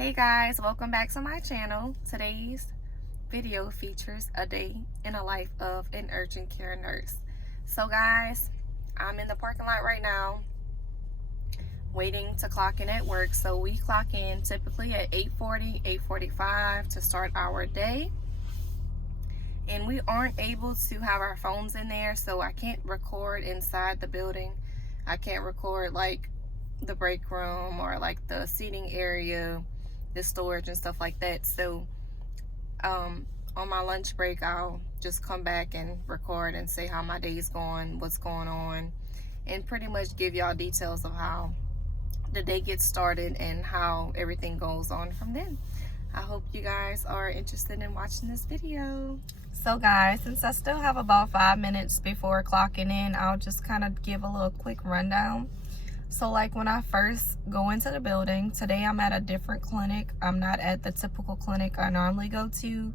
Hey guys, welcome back to my channel. Today's video features a day in the life of an urgent care nurse. So guys, I'm in the parking lot right now waiting to clock in at work. So we clock in typically at 8:40, 8:45 to start our day. And we aren't able to have our phones in there, so I can't record inside the building. I can't record like the break room or like the seating area, the storage and stuff like that. So on my lunch break, I'll just come back and record and say how my day's going, what's going on, and pretty much give y'all details of how the day gets started and how everything goes on from then. I hope you guys are interested in watching this video. So guys, since I still have about 5 minutes before clocking in, I'll just kind of give a little quick rundown. So like when I first go into the building, today I'm at a different clinic. I'm not at the typical clinic I normally go to.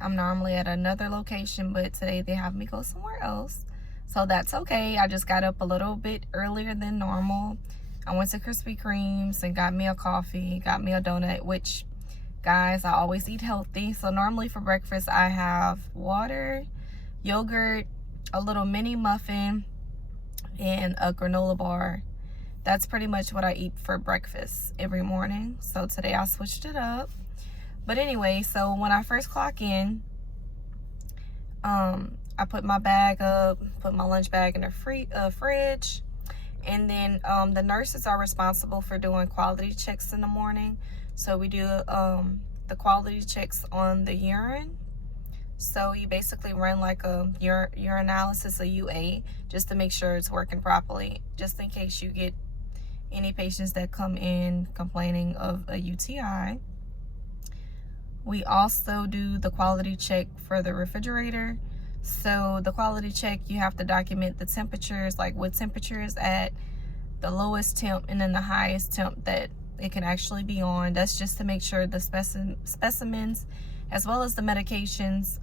I'm normally at another location, but today they have me go somewhere else. So that's okay. I just got up a little bit earlier than normal. I went to Krispy Kreme's and got me a coffee, got me a donut, which, guys, I always eat healthy. So normally for breakfast, I have water, yogurt, a little mini muffin, and a granola bar. That's pretty much what I eat for breakfast every morning. So today I switched it up. But anyway, so when I first clock in, I put my bag up, put my lunch bag in the fridge. And then the nurses are responsible for doing quality checks in the morning. So we do the quality checks on the urine. So you basically run like a urinalysis, a UA, just to make sure it's working properly, just in case you get any patients that come in complaining of a UTI. We also do the quality check for the refrigerator. So the quality check, you have to document the temperatures, like what temperature is at, the lowest temp, and then the highest temp that it can actually be on. That's just to make sure the specimens as well as the medications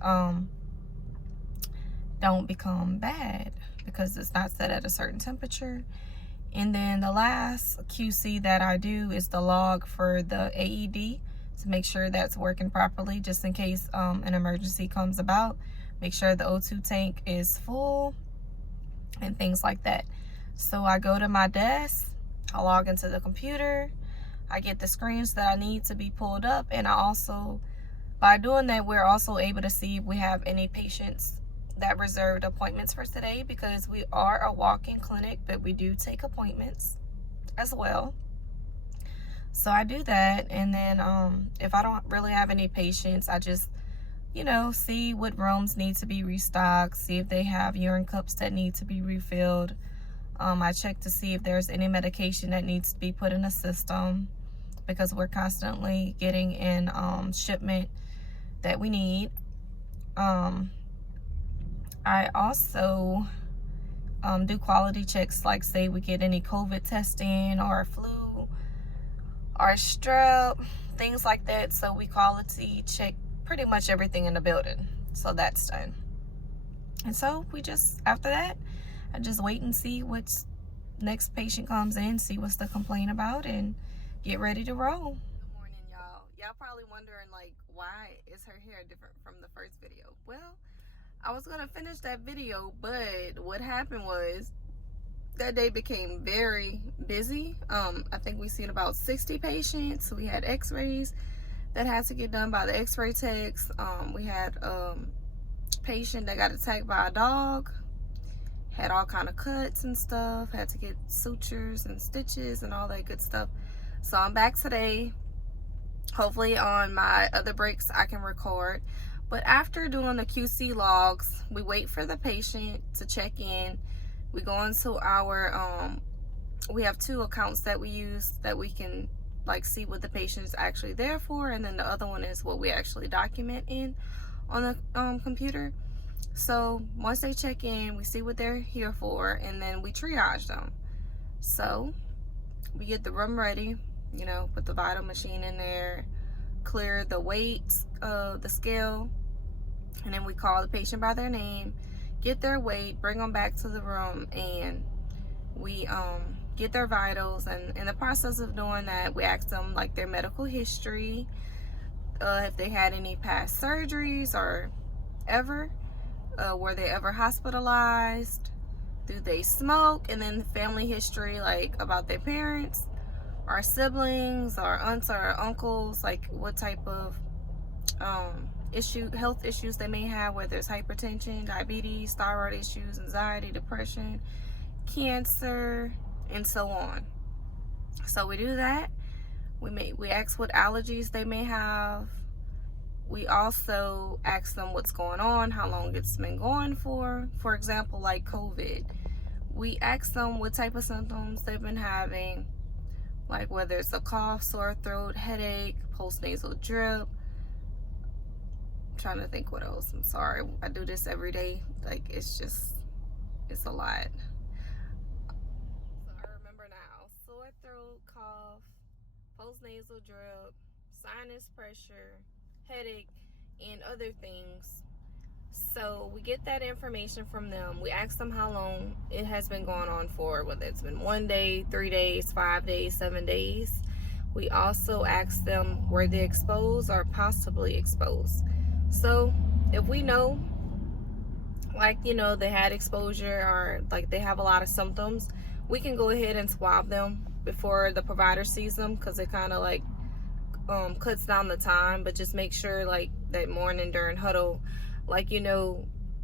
don't become bad because it's not set at a certain temperature. And then the last QC that I do is the log for the AED to make sure that's working properly, just in case an emergency comes about. Make sure the O2 tank is full and things like that. So I go to my desk, I log into the computer, I get the screens that I need to be pulled up, and I also, by doing that, we're also able to see if we have any patients that reserved appointments for today, because we are a walk-in clinic, but we do take appointments as well. So I do that, and then if I don't really have any patients, I just, see what rooms need to be restocked, see if they have urine cups that need to be refilled. I check to see if there's any medication that needs to be put in the system, because we're constantly getting in shipment that we need. I also do quality checks, like say we get any COVID testing or flu or strep, things like that. So we quality check pretty much everything in the building. So that's done. And so we just, after that, I just wait and see what's next patient comes in, see what's the complaint about, and get ready to roll. Good morning, y'all. Y'all probably wondering, like, why is her hair different from the first video? Well, I was gonna finish that video, but what happened was that day became very busy. I think we seen about 60 patients. We had x-rays that had to get done by the x-ray techs. We had a patient that got attacked by a dog, had all kind of cuts and stuff, had to get sutures and stitches and all that good stuff. So I'm back today. Hopefully on my other breaks I can record. But after doing the QC logs, we wait for the patient to check in. We go into our, we have 2 accounts that we use that we can like see what the patient is actually there for. And then the other one is what we actually document in on the computer. So once they check in, we see what they're here for, and then we triage them. So we get the room ready, put the vital machine in there, clear the weights of the scale, and then we call the patient by their name, get their weight, bring them back to the room, and we get their vitals, and in the process of doing that, we ask them like their medical history, if they had any past surgeries or ever, were they ever hospitalized, do they smoke, and then family history, like about their parents or siblings or aunts or uncles, like what type of health issues they may have, whether it's hypertension, diabetes, thyroid issues, anxiety, depression, cancer, and so on. So we do that. We ask what allergies they may have. We also ask them what's going on, how long it's been going for. For example, like COVID, we ask them what type of symptoms they've been having, like whether it's a cough, sore throat, headache, postnasal drip. I'm trying to think what else. I'm sorry, I do this every day. Like, it's a lot. So I remember now: sore throat, cough, postnasal drip, sinus pressure, headache, and other things. So we get that information from them. We ask them how long it has been going on for, whether it's been 1 day, 3 days, 5 days, 7 days. We also ask them, were they exposed or possibly exposed? So if we know, like, they had exposure, or like they have a lot of symptoms, we can go ahead and swab them before the provider sees them, because it kind of like cuts down the time. But just make sure, like, that morning during huddle, like,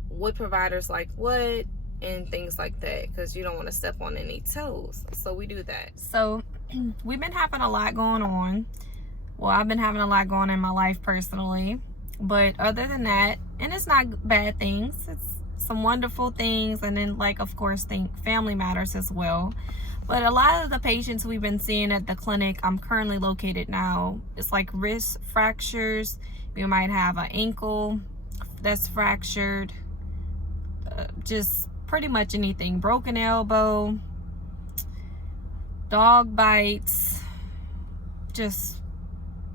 what providers like what and things like that, because you don't want to step on any toes. So we do that. So we've been having a lot going on. Well, I've been having a lot going on in my life personally, but other than that, and it's not bad things, it's some wonderful things, and then, like, of course, family matters as well. But a lot of the patients we've been seeing at the clinic I'm currently located now, it's like wrist fractures. We might have an ankle that's fractured, just pretty much anything. Broken elbow, dog bites, just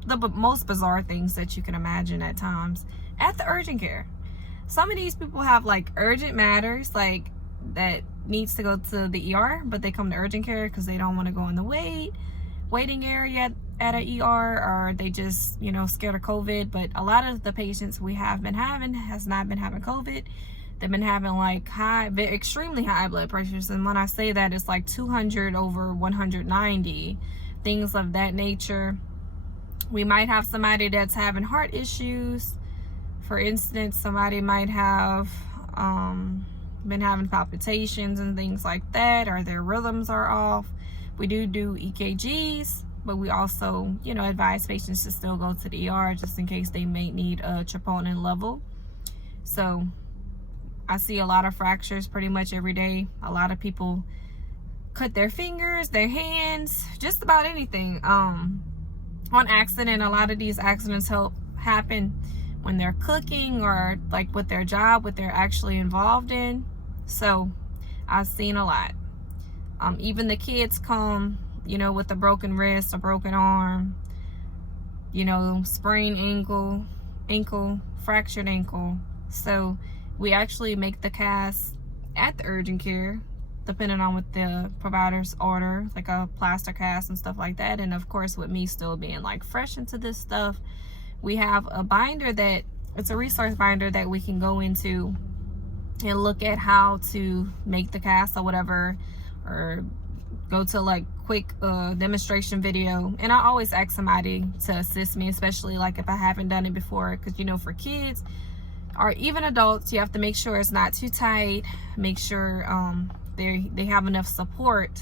the most bizarre things that you can imagine at times at the urgent care. Some of these people have like urgent matters, like that needs to go to the ER, but they come to urgent care because they don't want to go in the waiting area at an ER, or they just, scared of COVID. But a lot of the patients we have been having has not been having COVID. They've been having like extremely high blood pressures. And when I say that, it's like 200 over 190, things of that nature. We might have somebody that's having heart issues. For instance, somebody might have been having palpitations and things like that, or their rhythms are off. We do EKGs, but we also, advise patients to still go to the ER just in case they may need a troponin level. So I see a lot of fractures pretty much every day. A lot of people cut their fingers, their hands, just about anything on accident. A lot of these accidents happen when they're cooking, or like with their job, what they're actually involved in. So I've seen a lot. Even the kids come, with a broken wrist, a broken arm, sprained ankle, fractured ankle. So we actually make the cast at the urgent care, depending on what the providers order, like a plaster cast and stuff like that. And of course, with me still being like fresh into this stuff, we have a binder it's a resource binder that we can go into and look at how to make the cast or whatever, or go to like quick demonstration video. And I always ask somebody to assist me, especially like if I haven't done it before, because for kids or even adults, you have to make sure it's not too tight, make sure they have enough support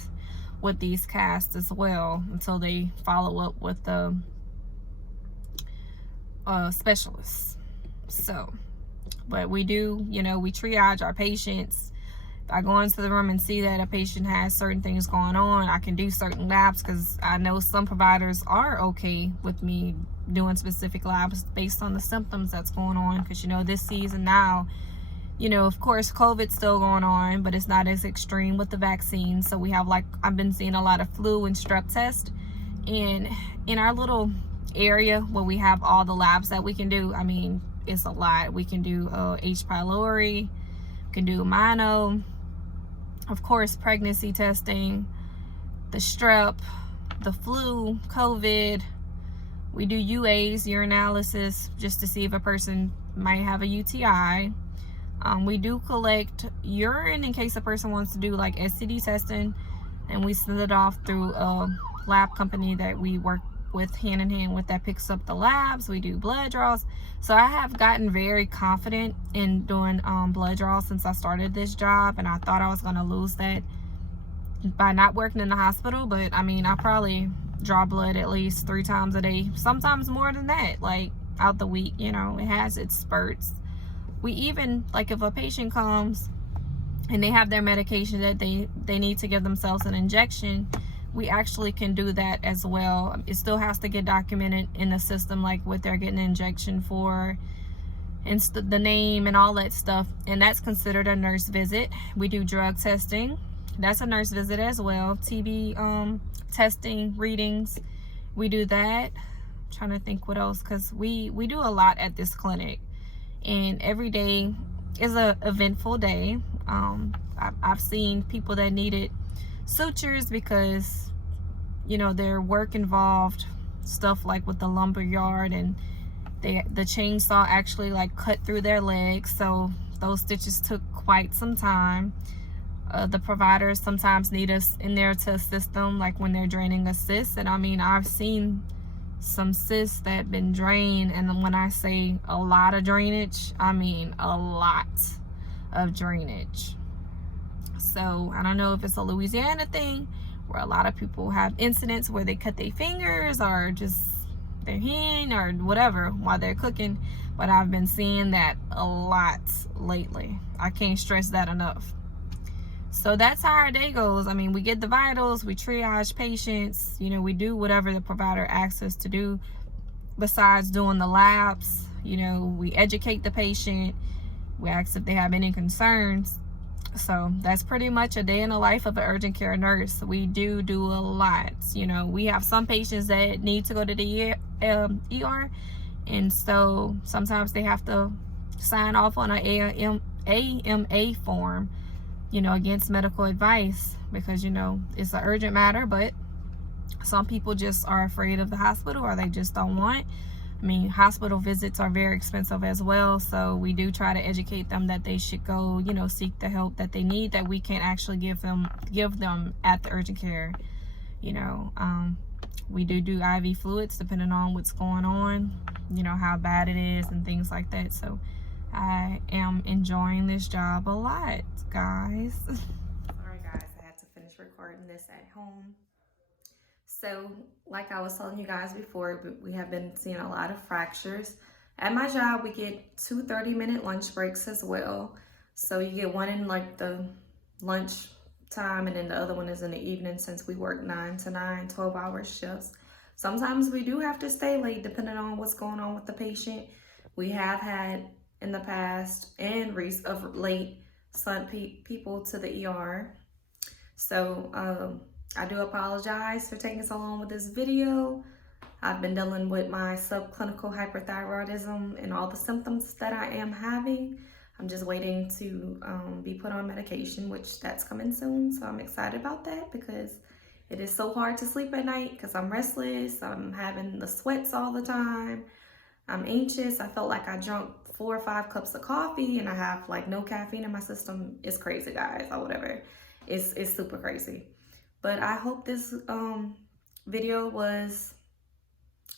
with these casts as well, until they follow up with the specialists. So, but we do, we triage our patients. If I go into the room and see that a patient has certain things going on, I can do certain labs, because I know some providers are okay with me doing specific labs based on the symptoms that's going on. Because this season now, of course, COVID's still going on, but it's not as extreme with the vaccine. So we have, like, I've been seeing a lot of flu and strep tests. And in our little area where we have all the labs that we can do, I mean, it's a lot. We can do H. pylori, we can do mono, of course, pregnancy testing, the strep, the flu, COVID. We do UAs, urinalysis, just to see if a person might have a UTI. We do collect urine in case a person wants to do like STD testing, and we send it off through a lab company that we work with hand in hand with, that picks up the labs. We do blood draws. So I have gotten very confident in doing blood draws since I started this job, and I thought I was going to lose that by not working in the hospital. But I mean, I probably draw blood at least 3 times a day, sometimes more than that, like out the week. You know, it has its spurts. We even, like, if a patient comes and they have their medication that they need to give themselves an injection, we actually can do that as well. It still has to get documented in the system, like what they're getting an injection for, and the name and all that stuff, and that's considered a nurse visit. We do drug testing. That's a nurse visit as well. TB testing, readings, we do that. I'm trying to think what else, because we do a lot at this clinic, and every day is a eventful day. I've seen people that needed sutures because, you know, their work involved stuff like with the lumber yard, and the chainsaw actually like cut through their legs, so those stitches took quite some time. The providers sometimes need us in there to assist them, like when they're draining a cyst. And I mean, I've seen some cysts that have been drained, and when I say a lot of drainage, I mean a lot of drainage. So I don't know if it's a Louisiana thing where a lot of people have incidents where they cut their fingers or just their hand or whatever while they're cooking, but I've been seeing that a lot lately. I can't stress that enough. So that's how our day goes. I mean, we get the vitals, we triage patients, you know, we do whatever the provider asks us to do besides doing the labs. You know, we educate the patient, we ask if they have any concerns. So that's pretty much a day in the life of an urgent care nurse. We do a lot. You know, we have some patients that need to go to the ER, and so sometimes they have to sign off on an AMA form, you know, against medical advice, because, you know, it's an urgent matter. But some people just are afraid of the hospital, or they just don't want. I mean, hospital visits are very expensive as well, so we do try to educate them that they should go, you know, seek the help that they need, that we can't actually give them at the urgent care. You know, we do IV fluids depending on what's going on, you know, how bad it is and things like that. So I am enjoying this job a lot, guys. All right, guys, I had to finish recording this at home. So, like I was telling you guys before, we have been seeing a lot of fractures. At my job, we get 2 30-minute lunch breaks as well. So you get one in like the lunch time, and then the other one is in the evening, since we work 9 to 9, 12-hour shifts. Sometimes we do have to stay late depending on what's going on with the patient. We have had in the past and of late sent people to the ER. So I do apologize for taking so long with this video. I've been dealing with my subclinical hyperthyroidism and all the symptoms that I am having. I'm just waiting to be put on medication, which that's coming soon. So I'm excited about that, because it is so hard to sleep at night because I'm restless. I'm having the sweats all the time. I'm anxious. I felt like I drank 4 or 5 cups of coffee, and I have like no caffeine in my system. It's crazy, guys, or whatever. It's super crazy. But I hope this video was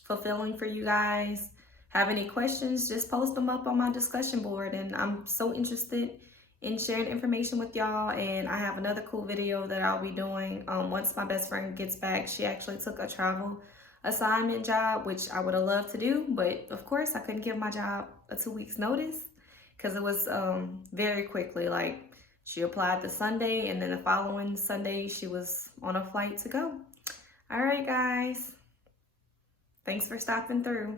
fulfilling for you guys. Have any questions, just post them up on my discussion board. And I'm so interested in sharing information with y'all. And I have another cool video that I'll be doing once my best friend gets back. She actually took a travel assignment job, which I would have loved to do. But of course, I couldn't give my job a 2 weeks notice, because it was very quickly. Like, she applied the Sunday, and then the following Sunday, she was on a flight to go. All right, guys. Thanks for stopping through.